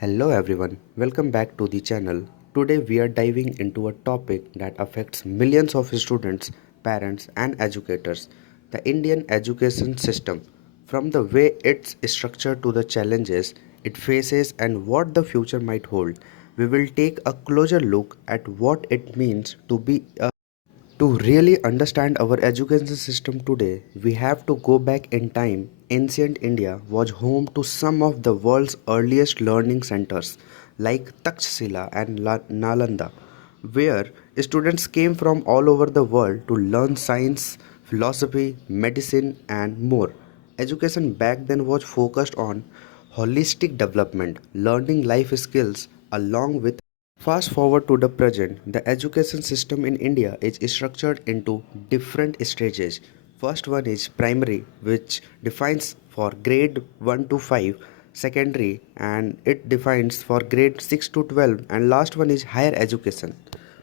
Hello everyone, welcome back to the channel. Today we are diving into a topic that affects millions of students, parents and educators, the Indian education system. From the way it's structured to the challenges it faces and what the future might hold, we will take a closer look at what it means to be a to really understand our education system today, we have to go back in time. Ancient India was home to some of the world's earliest learning centers like Takshashila and Nalanda, where students came from all over the world to learn science, philosophy, medicine, and more. Education back then was focused on holistic development, learning life skills along with. Fast forward to the present, the education system in India is structured into different stages. First one is primary, which defines for grade 1 to 5, secondary, and it defines for grade 6 to 12, and last one is higher education.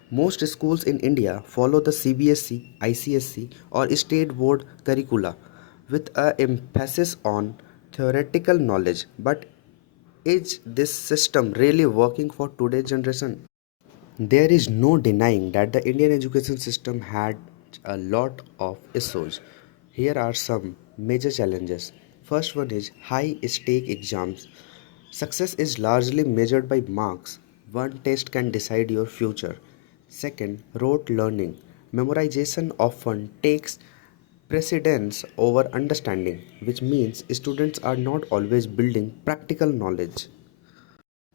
Most schools in India follow the CBSE, ICSE, or state board curricula with a emphasis on theoretical knowledge. But is this system really working for today's generation? There is no denying that the Indian education system had a lot of issues. Here are some major challenges. First one is high stake exams. Success is largely measured by marks. One test can decide your future. Second, rote learning. Memorization often takes precedence over understanding, which means students are not always building practical knowledge.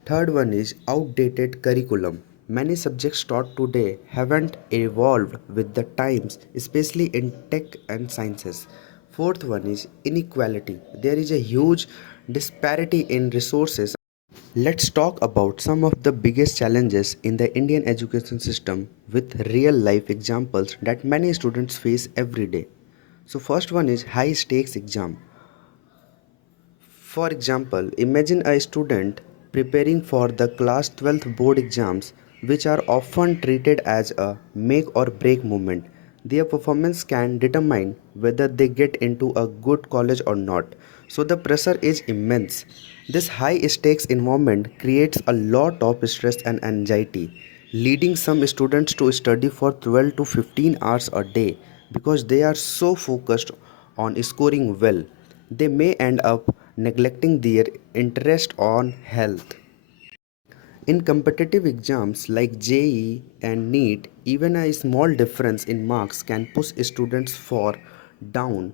Third one is outdated curriculum. Many subjects taught today haven't evolved with the times, especially in tech and sciences. Fourth one is inequality. There is a huge disparity in resources. Let's talk about some of the biggest challenges in the Indian education system with real life examples that many students face every day. So first one is high stakes exam. For example, imagine a student preparing for the class 12th board exams, which are often treated as a make or break moment. Their performance can determine whether they get into a good college or not. So the pressure is immense. This high stakes environment creates a lot of stress and anxiety, leading some students to study for 12 to 15 hours a day because they are so focused on scoring well. They may end up neglecting their interest on health. In competitive exams like JEE and NEET, even a small difference in marks can push students far down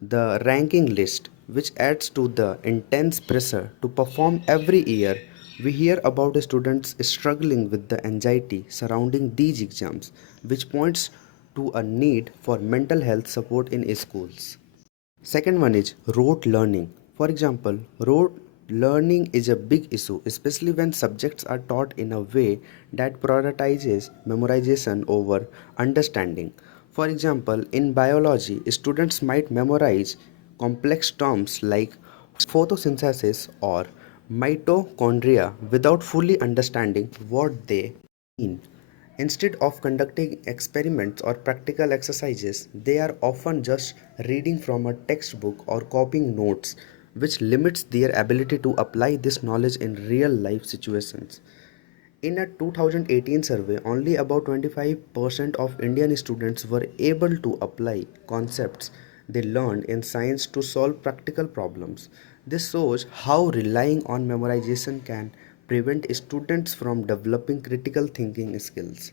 the ranking list, which adds to the intense pressure to perform every year. We hear about students struggling with the anxiety surrounding these exams, which points to a need for mental health support in schools. Second one is rote learning. For example, rote learning is a big issue, especially when subjects are taught in a way that prioritizes memorization over understanding. For example, in biology, students might memorize complex terms like photosynthesis or mitochondria without fully understanding what they mean. Instead of conducting experiments or practical exercises, they are often just reading from a textbook or copying notes, which limits their ability to apply this knowledge in real life situations. In a 2018 survey, only about 25% of Indian students were able to apply concepts they learned in science to solve practical problems. This shows how relying on memorization can prevent students from developing critical thinking skills.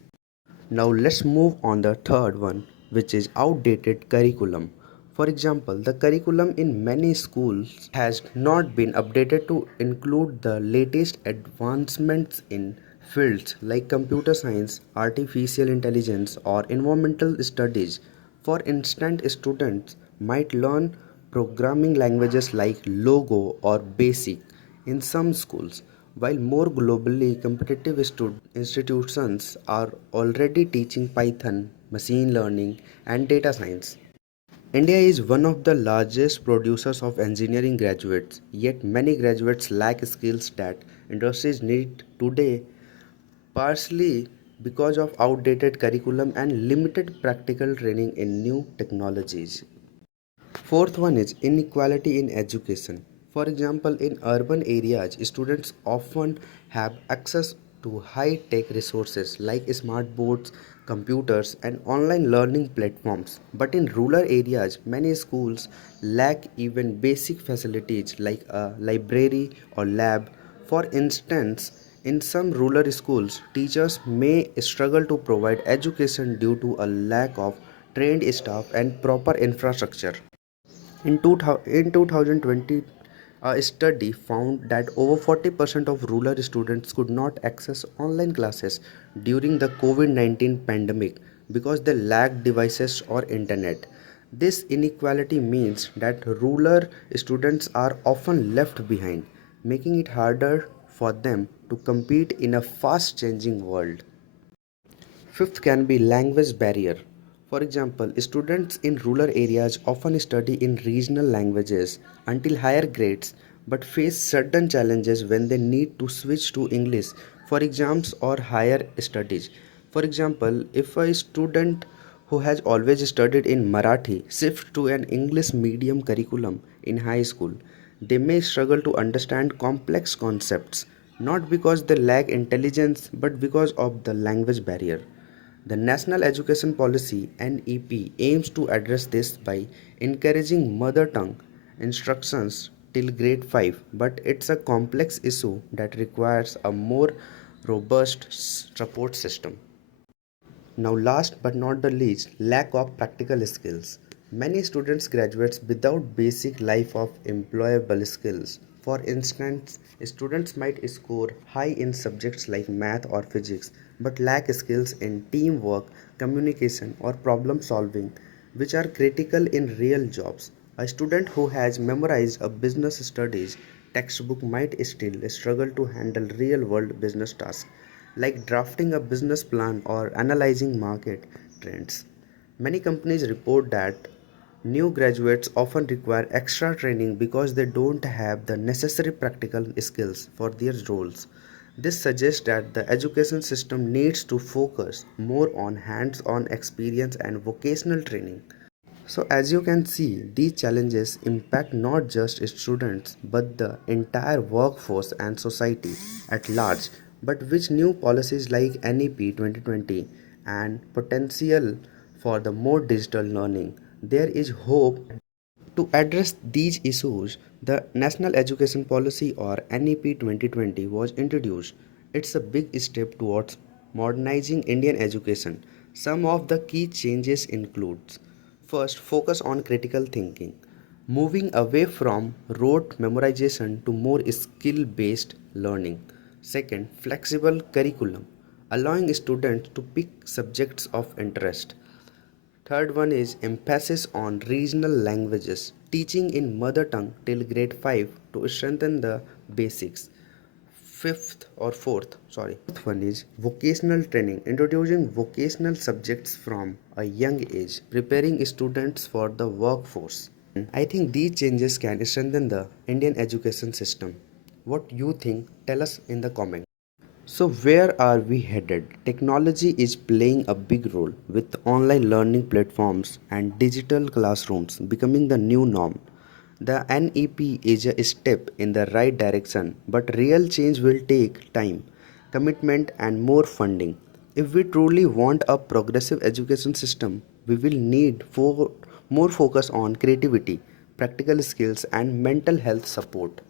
Now let's move on the third one, which is outdated curriculum. For example, the curriculum in many schools has not been updated to include the latest advancements in fields like computer science, artificial intelligence, or environmental studies. For instance, students might learn programming languages like Logo or Basic in some schools, while more globally competitive institutions are already teaching Python, machine learning, and data science. India is one of the largest producers of engineering graduates, yet many graduates lack skills that industries need today, partially because of outdated curriculum and limited practical training in new technologies. Fourth one is inequality in education. For example, in urban areas, students often have access to high tech resources like smart boards, computers, and online learning platforms. But in rural areas, many schools lack even basic facilities like a library or lab. For instance, in some rural schools, teachers may struggle to provide education due to a lack of trained staff and proper infrastructure. In 2020, a study found that over 40% of rural students could not access online classes during the COVID 19 pandemic because they lacked devices or internet. This inequality means that rural students are often left behind, making it harder for them to compete in a fast changing world. Fifth can be language barrier. For example, students in rural areas often study in regional languages until higher grades but face certain challenges when they need to switch to English for exams or higher studies. For example, if a student who has always studied in Marathi shifts to an English medium curriculum in high school, they may struggle to understand complex concepts not because they lack intelligence but because of the language barrier. The National Education Policy (NEP) aims to address this by encouraging mother tongue instructions till grade 5, but it's a complex issue that requires a more robust support system. Now, last but not the least, lack of practical skills. Many students graduate without basic life of employable skills. For instance, students might score high in subjects like math or physics but lack skills in teamwork, communication, or problem solving, which are critical in real jobs. A student who has memorized a business studies textbook might still struggle to handle real world business tasks like drafting a business plan or analyzing market trends. Many companies report that new graduates often require extra training because they don't have the necessary practical skills for their roles. This suggests that the education system needs to focus more on hands on experience and vocational training. So, as you can see, these challenges impact not just students but the entire workforce and society at large. But which new policies like NEP 2020 and potential for the more digital learning, there is hope. To address these issues, the National Education Policy or NEP 2020 was introduced. It's a big step towards modernizing Indian education. Some of the key changes include: first, focus on critical thinking, moving away from rote memorization to more skill-based learning. Second, flexible curriculum, allowing students to pick subjects of interest. Third one is emphasis on regional languages, teaching in mother tongue till grade 5 to strengthen the basics. Fourth one is vocational training, introducing vocational subjects from a young age, preparing students for the workforce. I think these changes can strengthen the Indian education system. What you think? Tell us in the comments. So, where are we headed? Technology is playing a big role with online learning platforms and digital classrooms becoming the new norm. The NEP is a step in the right direction, but real change will take time, commitment, and more funding. If we truly want a progressive education system, we will need more focus on creativity, practical skills, and mental health support.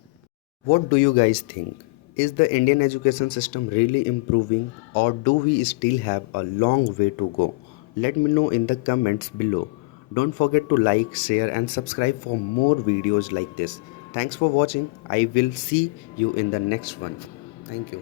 What do you guys think? Is the Indian education system really improving, or do we still have a long way to go? Let me know in the comments below. Don't forget to like, share, and subscribe for more videos like this. Thanks for watching. I will see you in the next one. Thank you.